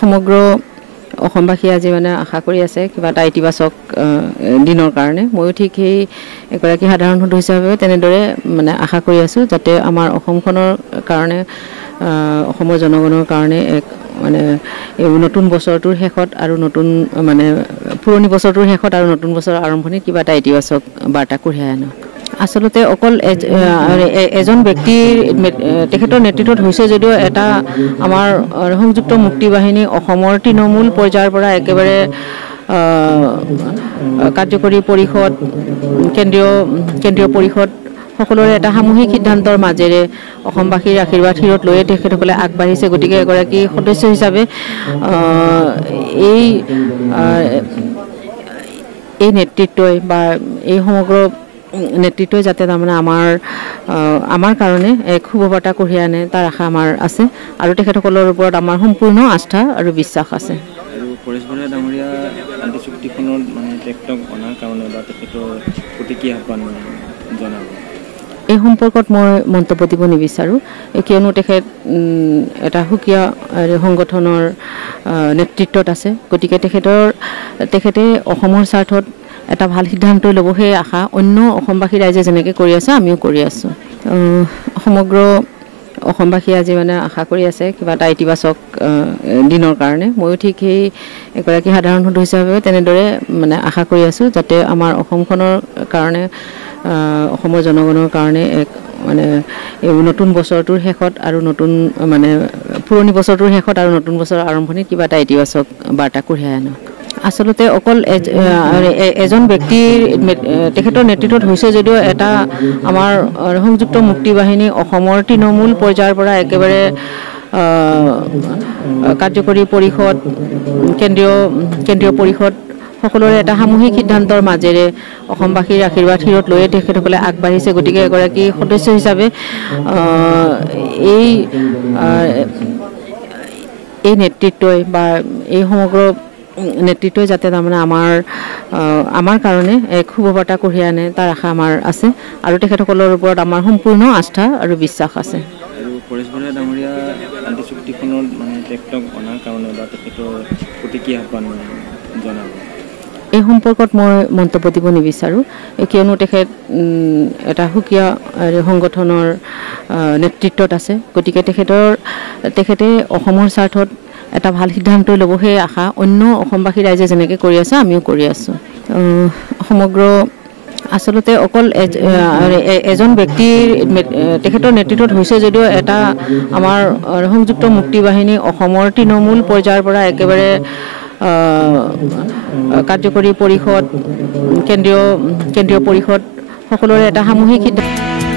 সমগ্ৰ অসমবাসী আজি মানে আশা কৰি আছে কিবা এটা ইতিবাচক দিনৰ কাৰণে ময়ো ঠিক সেই এগৰাকী সাধাৰণ সদস্য হিচাপে তেনেদৰে মানে আশা কৰি আছোঁ যাতে আমাৰ অসমখনৰ কাৰণে অসমৰ জনগণৰ কাৰণে এক মানে এই নতুন বছৰটোৰ শেষত আৰু নতুন মানে পুৰণি বছৰটোৰ শেষত আৰু নতুন বছৰৰ আৰম্ভণিত কিবা এটা ইতিবাচক বাৰ্তা কঢ়িয়াই আনক আচলতে অকল এজন ব্যক্তিৰ তেখেতৰ নেতৃত্বত হৈছে যদিও এটা আমাৰ সংযুক্ত মুক্তি বাহিনী অসমৰ তৃণমূল পৰ্যায়ৰ পৰা একেবাৰে কাৰ্যকৰী পৰিষদ কেন্দ্ৰীয় পৰিষদ সকলোৰে এটা সামূহিক সিদ্ধান্তৰ মাজেৰে অসমবাসীৰ আশীৰ্বাদ শিৰত লৈয়ে তেখেতসকলে আগবাঢ়িছে গতিকে এগৰাকী সদস্য হিচাপে এই নেতৃত্বই বা এই সমগ্ৰ নেতৃত্বই যাতে তাৰমানে আমাৰ কাৰণে এক শুভবাৰ্তা কঢ়িয়াই আনে তাৰ আশা আমাৰ আছে আৰু তেখেতসকলৰ ওপৰত আমাৰ সম্পূৰ্ণ আস্থা আৰু বিশ্বাস আছে আৰু পৰেশ বৰুৱা ডাঙৰীয়া শান্তি চুক্তিখনত মানে তেখেতক অনাৰ কাৰণে বা তেখেতৰ প্ৰতি কি আহ্বান জনাব এই সম্পৰ্কত মই মন্তব্য দিব নিবিচাৰোঁ কিয়নো তেখেত এটা সুকীয়া সংগঠনৰ নেতৃত্বত আছে গতিকে তেখেতে অসমৰ স্বাৰ্থত এটা ভাল সিদ্ধান্ত ল'ব সেই আশা অন্য অসমবাসী ৰাইজে যেনেকৈ কৰি আছে আমিও কৰি আছোঁ সমগ্ৰ অসমবাসী আজি মানে আশা কৰি আছে কিবা এটা ইতিবাচক দিনৰ কাৰণে ময়ো ঠিক সেই এগৰাকী সাধাৰণ সদস্য হিচাপে তেনেদৰে মানে আশা কৰি আছোঁ যাতে আমাৰ অসমখনৰ কাৰণে অসমৰ জনগণৰ কাৰণে এক মানে এই নতুন বছৰটোৰ শেষত আৰু নতুন মানে পুৰণি বছৰটোৰ শেষত আৰু নতুন বছৰৰ আৰম্ভণিত কিবা এটা ইতিবাচক বাৰ্তা কঢ়িয়াই আনক আচলতে অকল এজন ব্যক্তিৰ তেখেতৰ নেতৃত্বত হৈছে যদিও এটা আমাৰ সংযুক্ত মুক্তি বাহিনী অসমৰ তৃণমূল পৰ্যায়ৰ পৰা একেবাৰে কাৰ্যকৰী পৰিষদ কেন্দ্ৰীয় পৰিষদ সকলোৰে এটা সামূহিক সিদ্ধান্তৰ মাজেৰে অসমবাসীৰ আশীৰ্বাদ শিৰত লৈয়ে তেখেতসকলে আগবাঢ়িছে গতিকে এগৰাকী সদস্য হিচাপে এই নেতৃত্বই বা এই সমগ্ৰ নেতৃত্বই যাতে তাৰমানে আমাৰ কাৰণে এক শুভবাৰ্তা কঢ়িয়াই আনে তাৰ আশা আমাৰ আছে আৰু তেখেতসকলৰ ওপৰত আমাৰ সম্পূৰ্ণ আস্থা আৰু বিশ্বাস আছে আৰু পৰেশ বৰুৱা ডাঙৰীয়া শান্তি চুক্তিখনত মানে তেখেতক অনাৰ কাৰণে বা তেখেতৰ প্ৰতি কি আহ্বান জনাব এই সম্পৰ্কত মই মন্তব্য দিব নিবিচাৰোঁ কিয়নো তেখেত এটা সুকীয়া সংগঠনৰ নেতৃত্বত আছে গতিকে তেখেতে অসমৰ স্বাৰ্থত এটা ভাল সিদ্ধান্ত ল'ব সেই আশা অন্য অসমবাসী ৰাইজে যেনেকৈ কৰি আছে আমিও কৰি আছোঁ সমগ্ৰ আচলতে অকল এজন ব্যক্তিৰ তেখেতৰ নেতৃত্বত হৈছে যদিও এটা আমাৰ সংযুক্ত মুক্তি বাহিনী অসমৰ তৃণমূল পৰ্যায়ৰ পৰা একেবাৰে কাৰ্যকৰী পৰিষদ কেন্দ্ৰীয় পৰিষদ সকলোৰে এটা সামূহিক সিদ্ধান্ত